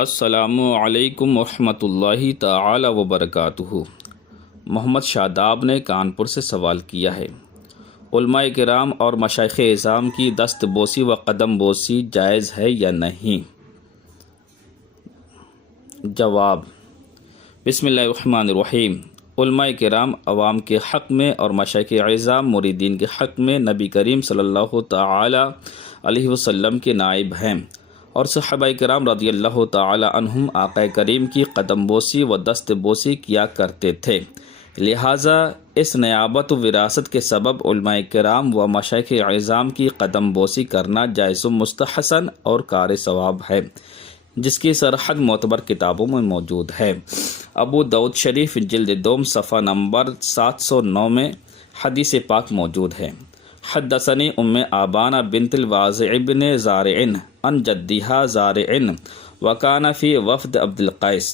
السلام علیکم ورحمۃ اللہ تعالی وبرکاتہ۔ محمد شاداب نے کانپور سے سوال کیا ہے، علماء کرام اور مشائخ اعظام کی دست بوسی و قدم بوسی جائز ہے یا نہیں؟ جواب: بسم اللہ الرحمن الرحیم۔ علماء کرام عوام کے حق میں اور مشائخ اعظام مریدین کے حق میں نبی کریم صلی اللہ تعالی علیہ وسلم کے نائب ہیں، اور صحابہ کرام رضی اللہ تعالی عنہم آقا کریم کی قدم بوسی و دست بوسی کیا کرتے تھے، لہٰذا اس نیابت و وراثت کے سبب علماء کرام و مشائخ اعظام کی قدم بوسی کرنا جائز و مستحسن اور کار ثواب ہے، جس کی سرحد معتبر کتابوں میں موجود ہے۔ ابو داؤد شریف جلد دوم صفحہ نمبر 709 میں حدیث پاک موجود ہے۔ حدثنی ام آبانہ بنت الواضع بن زارع عن جدها زارع وكان في وفد عبد القيس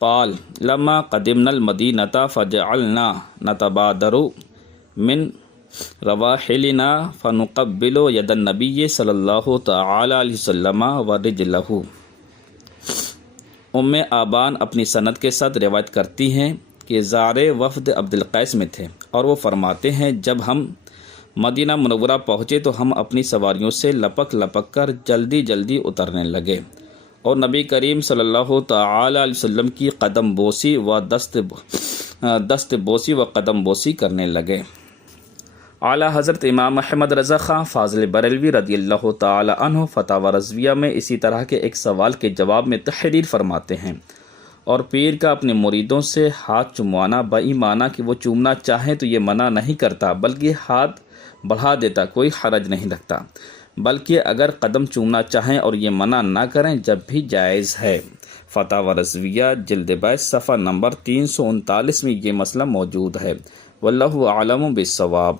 قال لما قدمنا المدينة فجعلنا نتبادر من رواحلنا فنقبل يد النبي صلى الله تعالى عليه وسلم ورجله۔ ام آبان اپنی سند کے ساتھ روایت کرتی ہیں کہ زارع وفد عبد القیس میں تھے، اور وہ فرماتے ہیں جب ہم مدینہ منورہ پہنچے تو ہم اپنی سواریوں سے لپک لپک کر جلدی جلدی اترنے لگے، اور نبی کریم صلی اللہ تعالی علیہ وسلم کی قدم بوسی و دست بوسی و قدم بوسی کرنے لگے۔ اعلیٰ حضرت امام احمد رضا خان فاضل بریلوی رضی اللہ تعالی عنہ فتاوی رضویہ میں اسی طرح کے ایک سوال کے جواب میں تحریر فرماتے ہیں، اور پیر کا اپنے مریدوں سے ہاتھ چموانا بإمانہ کہ وہ چومنا چاہیں تو یہ منع نہیں کرتا، بلکہ ہاتھ بڑھا دیتا، کوئی حرج نہیں رکھتا، بلکہ اگر قدم چومنا چاہیں اور یہ منع نہ کریں جب بھی جائز ہے۔ فتاوی رضویہ جلد 22 صفحہ نمبر 339 میں یہ مسئلہ موجود ہے۔ واللہ اعلم بالصواب۔